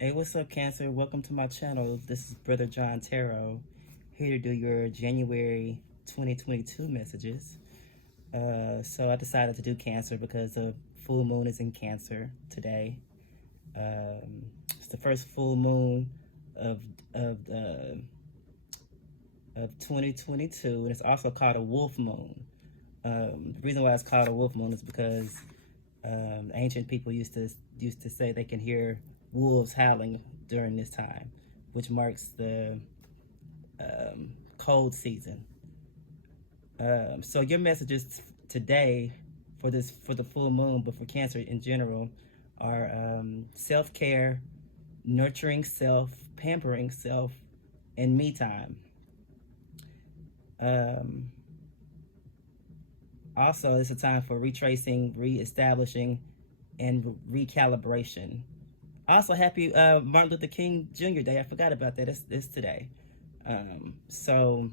Hey, what's up, Cancer? Welcome to my channel. This is Brother John Tarot, here to do your January 2022 messages. So I decided to do Cancer because the full moon is in Cancer today. It's the first full moon of of the of 2022, and it's also called a wolf moon. The reason why it's called a wolf moon is because ancient people used to say they can hear wolves howling during this time, which marks the cold season. So your messages today for the full moon, but for Cancer in general, are self-care, nurturing self, pampering self, and me time. Also, it's a time for retracing, reestablishing, and recalibration. Also, happy Martin Luther King Jr. Day. I forgot about that. It's today. So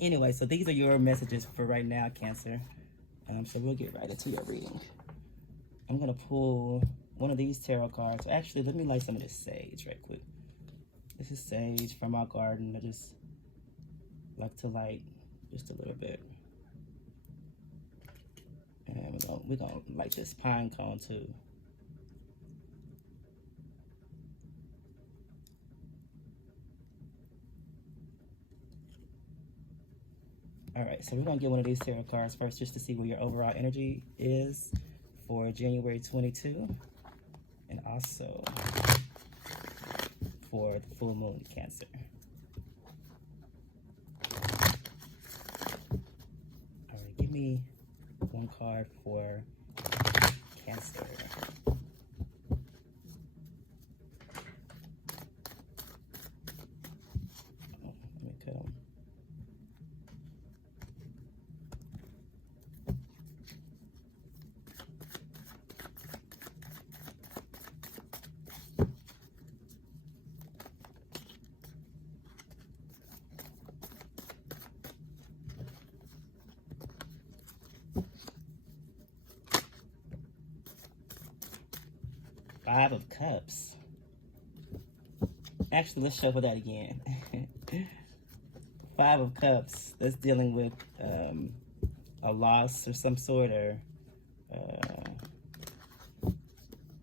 anyway, so these are your messages for right now, Cancer. So we'll get right into your reading. I'm gonna pull one of these tarot cards. Actually, let me light some of this sage right quick. This is sage from our garden. I just like to light just a little bit. And we're gonna light this pine cone too. All right, so we're gonna get one of these tarot cards first just to see where your overall energy is for January 22, and also for the full moon Cancer. All right, give me one card for Cancer. Oh, let me cut them. Five of Cups. Actually, let's shuffle that again. Five of Cups. That's dealing with a loss or some sort, or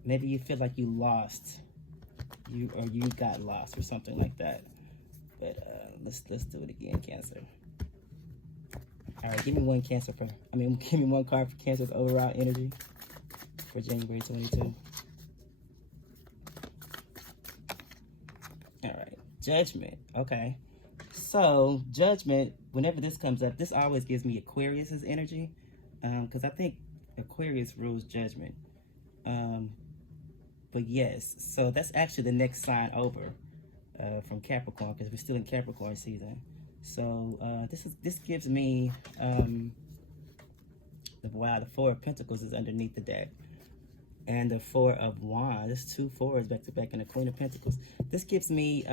maybe you feel like you lost, you got lost or something like that. But let's do it again, Cancer. All right, give me one Cancer for. Give me one card for Cancer's overall energy for January 22. All right, Judgment. Okay, so Judgment. Whenever this comes up, this always gives me Aquarius's energy, because I think Aquarius rules Judgment. But yes, so that's actually the next sign over from Capricorn, because we're still in Capricorn season. So this gives me the Four of Pentacles is underneath the deck, and the Four of Wands. There's two fours back to back, and the Queen of Pentacles. This gives me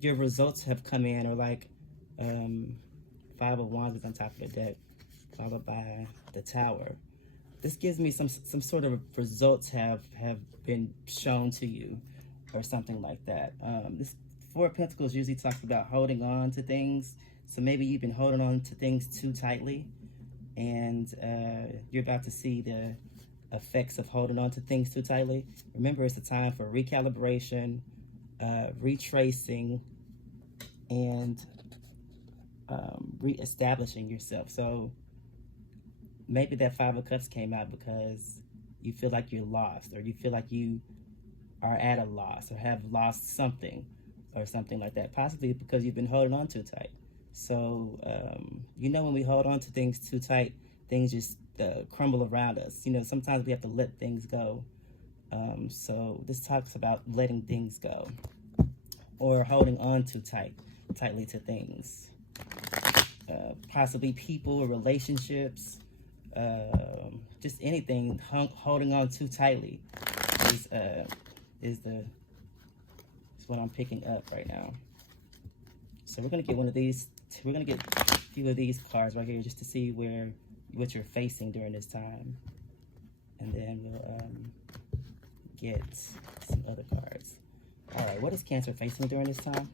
your results have come in, or like Five of Wands is on top of the deck, followed by the Tower. This gives me some sort of results have been shown to you, or something like that. This Four of Pentacles usually talks about holding on to things. So maybe you've been holding on to things too tightly, and you're about to see the effects of holding on to things too tightly. Remember, it's a time for recalibration, retracing, and reestablishing yourself. So maybe that Five of Cups came out because you feel like you're lost, or you feel like you are at a loss, or have lost something, or something like that. Possibly because you've been holding on too tight. So, when we hold on to things too tight, things just crumble around us. Sometimes we have to let things go. So this talks about letting things go, or holding on too tightly to things. Possibly people or relationships, just anything holding on too tightly is what I'm picking up right now. So we're gonna get one of these. We're gonna get a few of these cards right here just to see what you're facing during this time, and then we'll get some other cards. All right, what is Cancer facing during this time?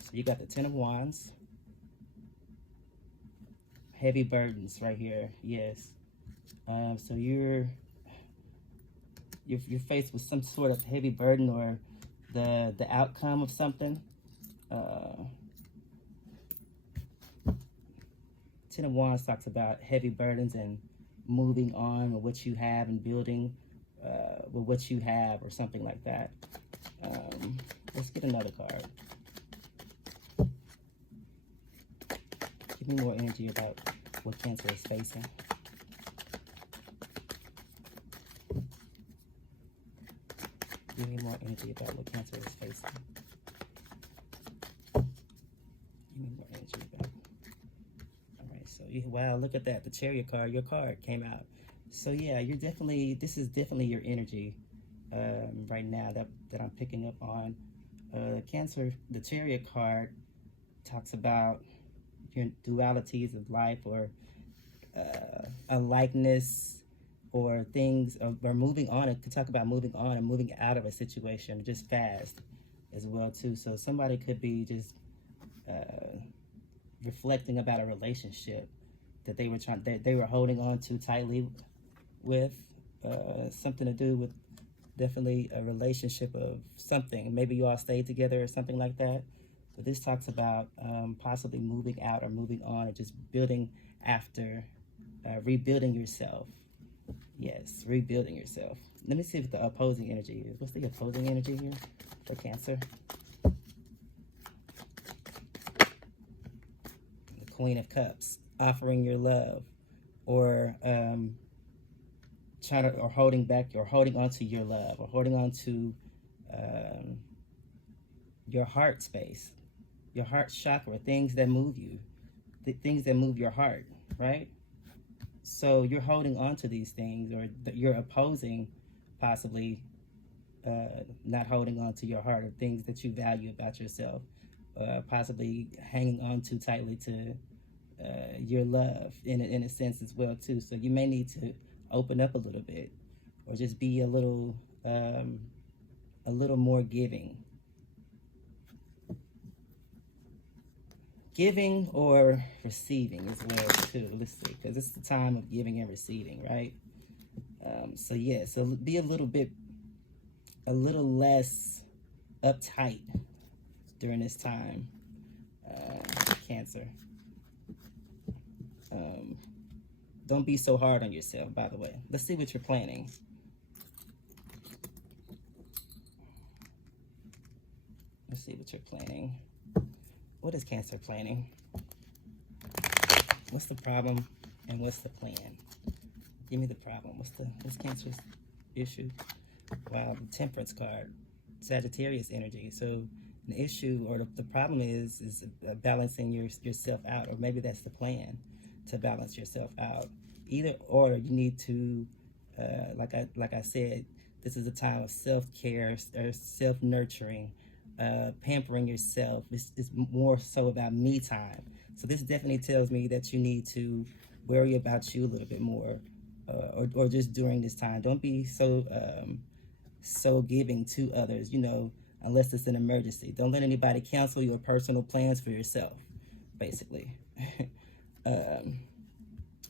So you got the Ten of Wands. Heavy burdens right here, yes. So you're faced with some sort of heavy burden or the outcome of something. Ten of Wands talks about heavy burdens and moving on with what you have and building with what you have or something like that. Let's get another card. Give me more energy about what Cancer is facing. Give me more energy about what Cancer is facing. Give me more energy about it. All right, so wow, look at that. The Chariot card, your card came out. So yeah, you're definitely, this is definitely your energy right now that I'm picking up on. Cancer, the Chariot card talks about your dualities of life, or a likeness, or things, or moving on. It could talk about moving on and moving out of a situation just fast as well too. So somebody could be just reflecting about a relationship that they were holding on to tightly with, something to do with definitely a relationship of something. Maybe you all stayed together or something like that. But this talks about possibly moving out or moving on, or just building after, rebuilding yourself. Yes, rebuilding yourself. Let me see what the opposing energy is. What's the opposing energy here for Cancer? The Queen of Cups, offering your love, or trying to, or holding back, or holding on to your love, or holding on to your heart space, your heart chakra, things that move you, the things that move your heart, right? So you're holding on to these things, or you're opposing possibly not holding on to your heart, or things that you value about yourself, possibly hanging on too tightly to your love in a sense as well too. So you may need to open up a little bit, or just be a little more giving or receiving as well too. Let's see, because it's the time of giving and receiving, right? So yeah, so be a little less uptight during this time, Cancer. Don't be so hard on yourself, by the way. Let's see what you're planning. Let's see what you're planning. What is Cancer planning? What's the problem and what's the plan? Give me the problem. What's Cancer's issue? Wow, the Temperance card, Sagittarius energy. So the issue, or the problem is balancing yourself out, or maybe that's the plan, to balance yourself out. Either or, you need to, like I said, this is a time of self-care or self-nurturing, pampering yourself. It's more so about me time. So this definitely tells me that you need to worry about you a little bit more, or just during this time. Don't be so giving to others, unless it's an emergency. Don't let anybody cancel your personal plans for yourself, basically.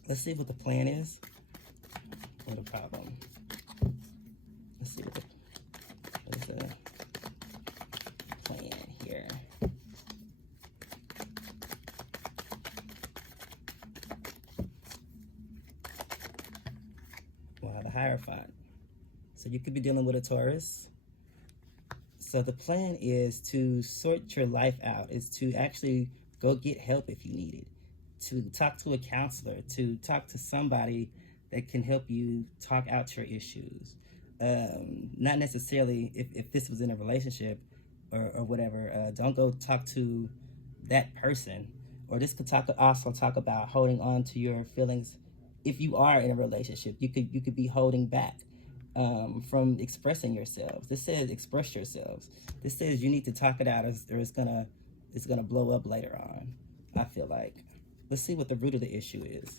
Let's see what the plan is, or the problem. Let's see what is the plan here. Wow, the Hierophant. So you could be dealing with a Taurus. So the plan is to sort your life out, is to actually go get help if you need it, to talk to a counselor, to talk to somebody that can help you talk out your issues. Not necessarily if this was in a relationship or whatever, don't go talk to that person. Or this could also talk about holding on to your feelings. If you are in a relationship, you could be holding back from expressing yourselves. This says express yourselves. This says you need to talk it out, or it's gonna blow up later on, I feel like. Let's see what the root of the issue is.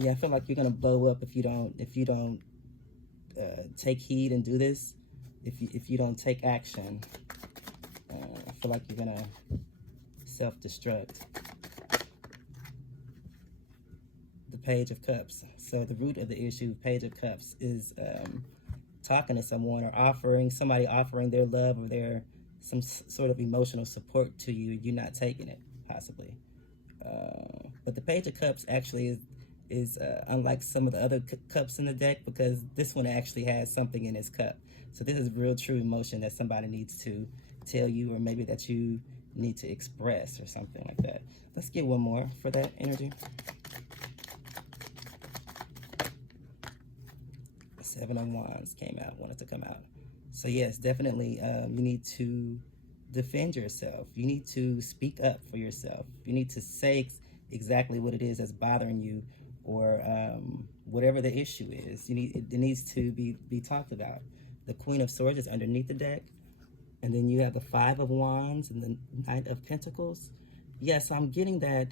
Yeah, I feel like you're gonna blow up if you don't take heed and do this. If you don't take action, I feel like you're gonna self-destruct. The Page of Cups. So the root of the issue, Page of Cups, is talking to someone or offering their love or their some sort of emotional support to you. You're not taking it, possibly. But the Page of Cups actually is unlike some of the other cups in the deck, because this one actually has something in its cup. So this is real true emotion that somebody needs to tell you, or maybe that you need to express or something like that. Let's get one more for that energy. Seven of Wands came out, wanted to come out. So yes, definitely you need to defend yourself. You need to speak up for yourself. You need to say exactly what it is that's bothering you, or whatever the issue is. It needs to be talked about. The Queen of Swords is underneath the deck, and then you have the Five of Wands and the Knight of Pentacles. Yes, I'm getting that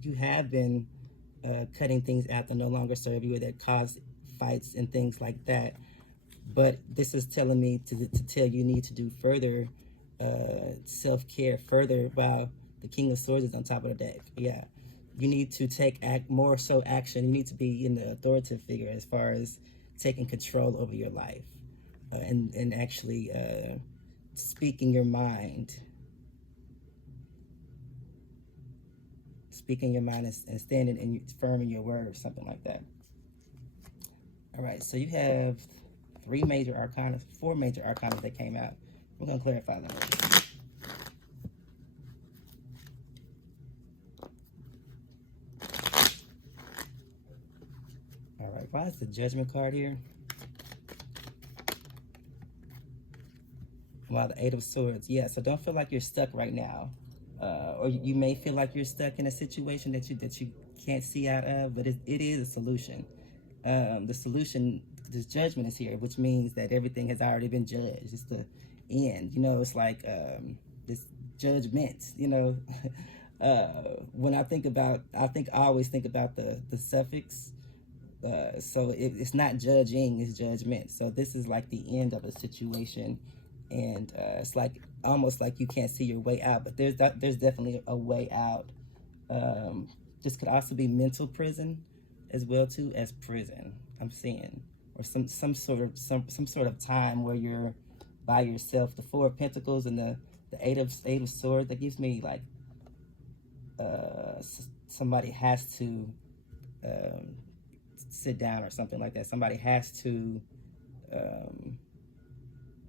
you have been cutting things out that no longer serve you, or that cause fights and things like that. But this is telling me to tell you need to do further self-care further. While the King of Swords is on top of the deck. Yeah, you need to take more so action. You need to be in the authoritative figure as far as taking control over your life, and actually speaking your mind. Speaking your mind and standing and firm in your word, or something like that. All right, so you have four major arcana that came out. We're going to clarify them. All right, why is the Judgment card here? Wow, the Eight of Swords. Yeah, so don't feel like you're stuck right now. Or you may feel like you're stuck in a situation that you can't see out of, but it is a solution. The solution, this Judgment is here, which means that everything has already been judged. It's the end. You know, it's like this judgment, you know. When I always think about the suffix. So it's not judging, it's judgment. So this is like the end of a situation, and it's like almost like you can't see your way out, but there's definitely a way out. This could also be mental prison as well too as prison, I'm seeing, or some sort of time where you're by yourself. The Four of Pentacles and the Eight of Swords, that gives me like somebody has to sit down or something like that. Somebody has to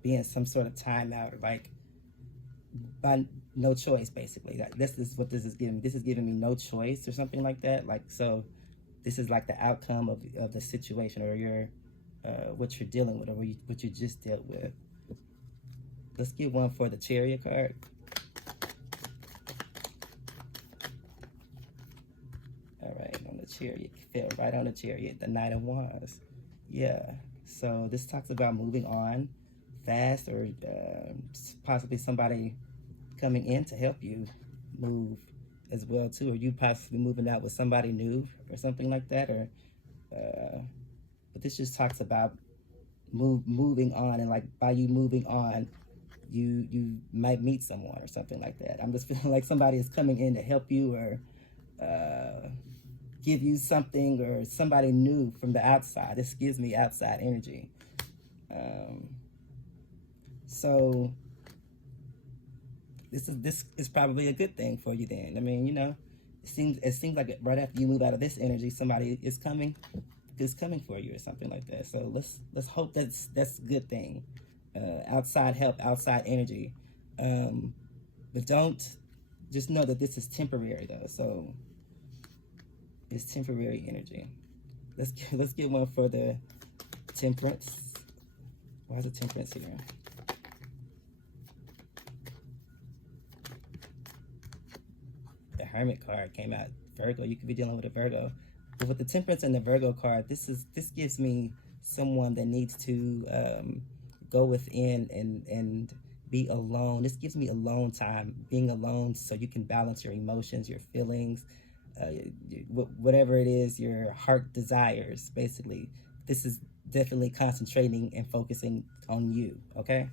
be in some sort of timeout, like by no choice, basically. This is what this is giving me. This is giving me no choice or something like that. Like, so this is like the outcome of the situation, or your what you're dealing with, or what you just dealt with. Let's get one for the Chariot card. All right, on the Chariot, fell right on the Chariot, the Knight of Wands. Yeah, so this talks about moving on fast, or possibly somebody coming in to help you move as well too, or you possibly moving out with somebody new or something like that, or but this just talks about moving on, and like by you moving on, you might meet someone or something like that. I'm just feeling like somebody is coming in to help you, or give you something, or somebody new from the outside. This gives me outside energy. So this is probably a good thing for you then. I mean, you know, it seems like right after you move out of this energy, somebody is coming for you or something like that. So let's hope that's a good thing. Outside help, outside energy. But just know that this is temporary though. So it's temporary energy. Let's get one for the Temperance. Why is the Temperance here? The Hermit card came out. Virgo, you could be dealing with a Virgo. But with the Temperance and the Virgo card, this gives me someone that needs to go within and be alone. This gives me alone time, being alone, so you can balance your emotions, your feelings. whatever it is your heart desires, basically. This is definitely concentrating and focusing on you, okay?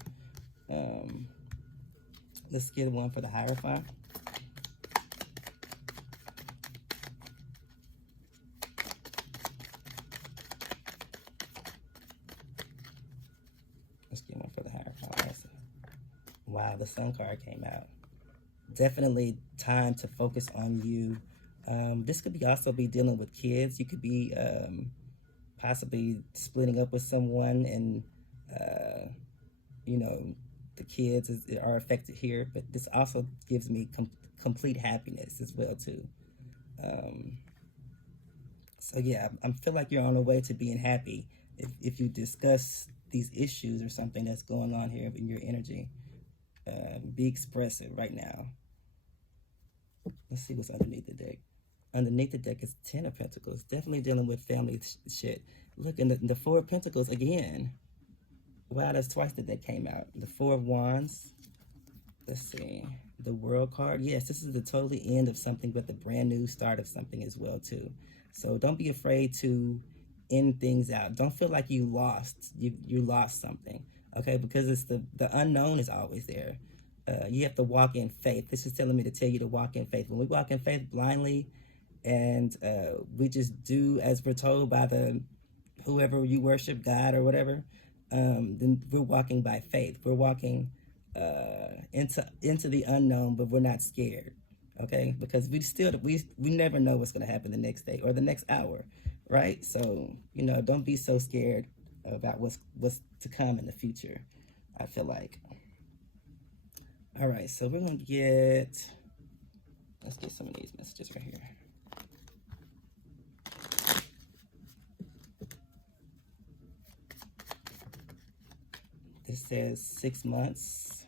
Um, let's get one for the Hierophant. Let's get one for the Hierophant. Wow, the Sun card came out. Definitely time to focus on you. This could be also be dealing with kids. You could be possibly splitting up with someone, and you know, the kids are affected here. But this also gives me complete happiness as well too. So yeah, I feel like you're on the way to being happy if you discuss these issues or something that's going on here in your energy. Be expressive right now. Let's see what's underneath the deck. Underneath the deck is 10 of Pentacles. Definitely dealing with family shit. Look, in the 4 of Pentacles again. Wow, that's twice that came out. The 4 of Wands. Let's see. The World card. Yes, this is the totally end of something, but the brand new start of something as well, too. So don't be afraid to end things out. Don't feel like you lost. You lost something. Okay, because it's the unknown is always there. You have to walk in faith. This is telling me to tell you to walk in faith. When we walk in faith blindly, and we just do as we're told by the whoever you worship, God or whatever, then we're walking by faith. We're walking into the unknown, but we're not scared. Okay, because we never know what's going to happen the next day or the next hour, right? So don't be so scared about what's to come in the future. I feel like. All right, so we're gonna let's get some of these messages right here. This says 6 months.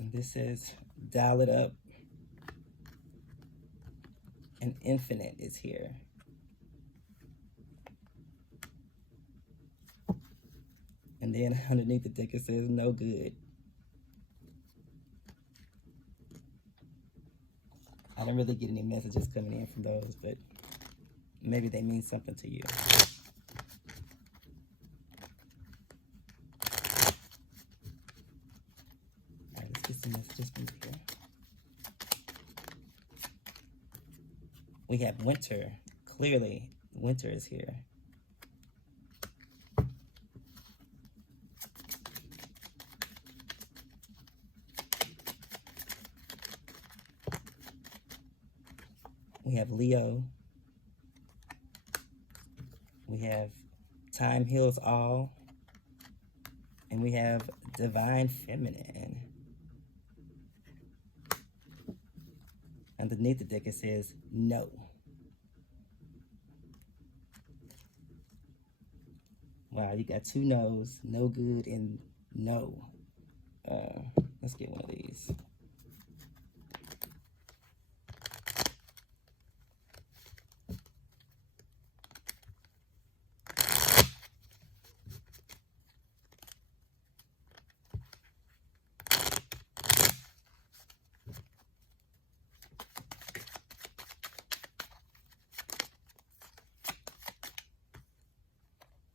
And this says dial it up. And infinite is here. And then underneath the deck it says no good. I don't really get any messages coming in from those, but maybe they mean something to you. All right, let's get some messages from here. We have winter. Clearly, winter is here. We have Leo. We have time heals all. And we have divine feminine. Underneath the deck it says no. Wow, you got 2 no's, no good and no. Let's get one of these.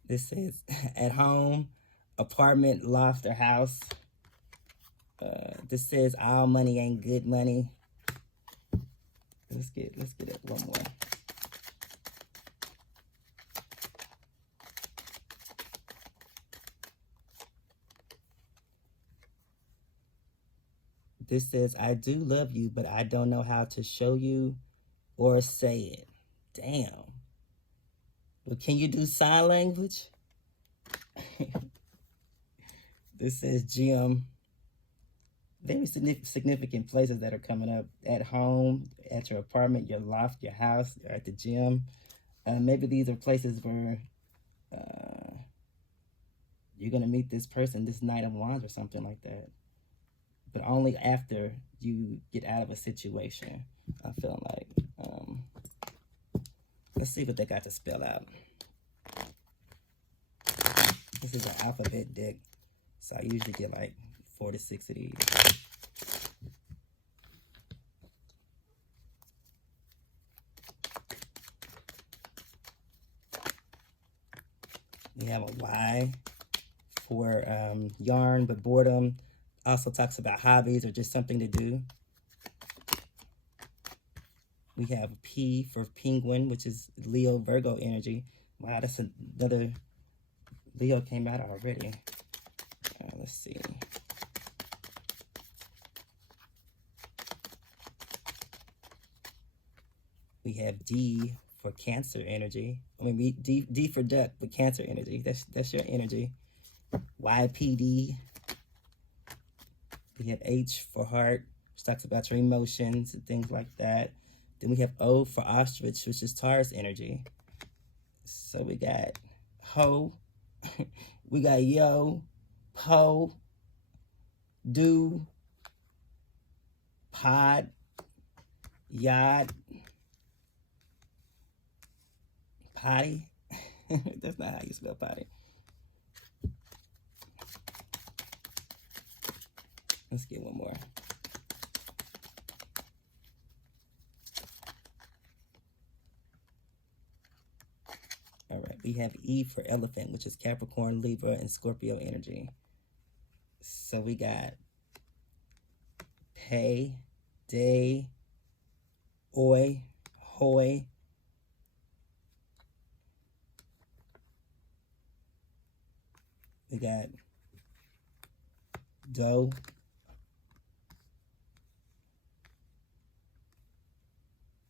This says at home, apartment, loft, or house. This says all money ain't good money. Let's get it one more. This says I do love you, but I don't know how to show you or say it. Damn. Well, can you do sign language? This says gym. Very significant places that are coming up. At home, at your apartment, your loft, your house, or at the gym. Maybe these are places where you're going to meet this person, this Knight of Wands or something like that. But only after you get out of a situation, I'm feeling like. Let's see what they got to spell out. This is an alphabet deck, so I usually get like 4 to 6 of these. We have a Y for yarn, but boredom. Also talks about hobbies or just something to do. We have a P for penguin, which is Leo Virgo energy. Wow, that's another Leo came out already. Let's see. We have D for Cancer energy. I mean, D for duck, but Cancer energy. That's your energy. YPD. We have H for heart, which talks about your emotions and things like that. Then we have O for ostrich, which is Taurus energy. So we got ho, we got yo, po, do, pod, yod, potty. That's not how you spell potty. Let's get one more. All right, we have E for elephant, which is Capricorn, Libra, and Scorpio energy. So we got pay, day, oi, hoy. We got dough.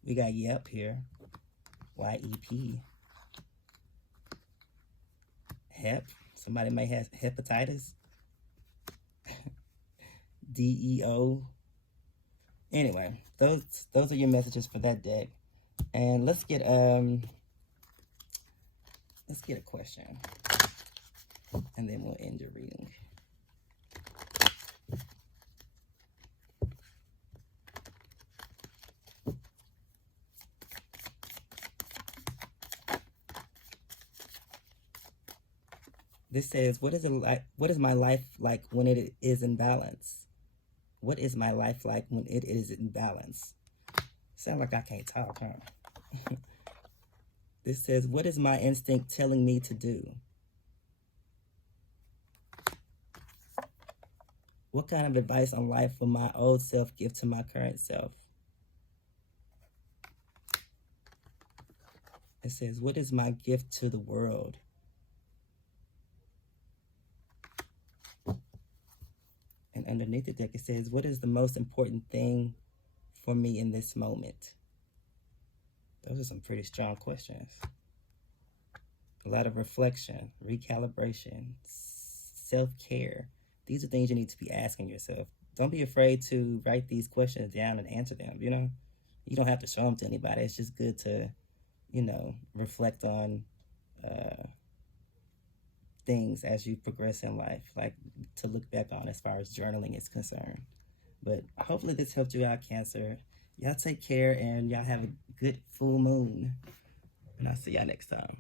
We got yep here, Y-E-P. Hep, somebody may have hepatitis. D-E-O. Anyway, those are your messages for that deck. And let's get a question. And then we'll end your reading. This says, what is my life like when it is in balance? What is my life like when it is in balance? Sound like I can't talk, huh? This says, what is my instinct telling me to do? What kind of advice on life will my old self give to my current self? It says, what is my gift to the world? And underneath the deck, it says, what is the most important thing for me in this moment? Those are some pretty strong questions. A lot of reflection, recalibration, self-care. These are things you need to be asking yourself. Don't be afraid to write these questions down and answer them, you know? You don't have to show them to anybody. It's just good to, you know, reflect on things as you progress in life, like to look back on as far as journaling is concerned. But hopefully this helped you out, Cancer. Y'all take care and y'all have a good full moon. And I'll see y'all next time.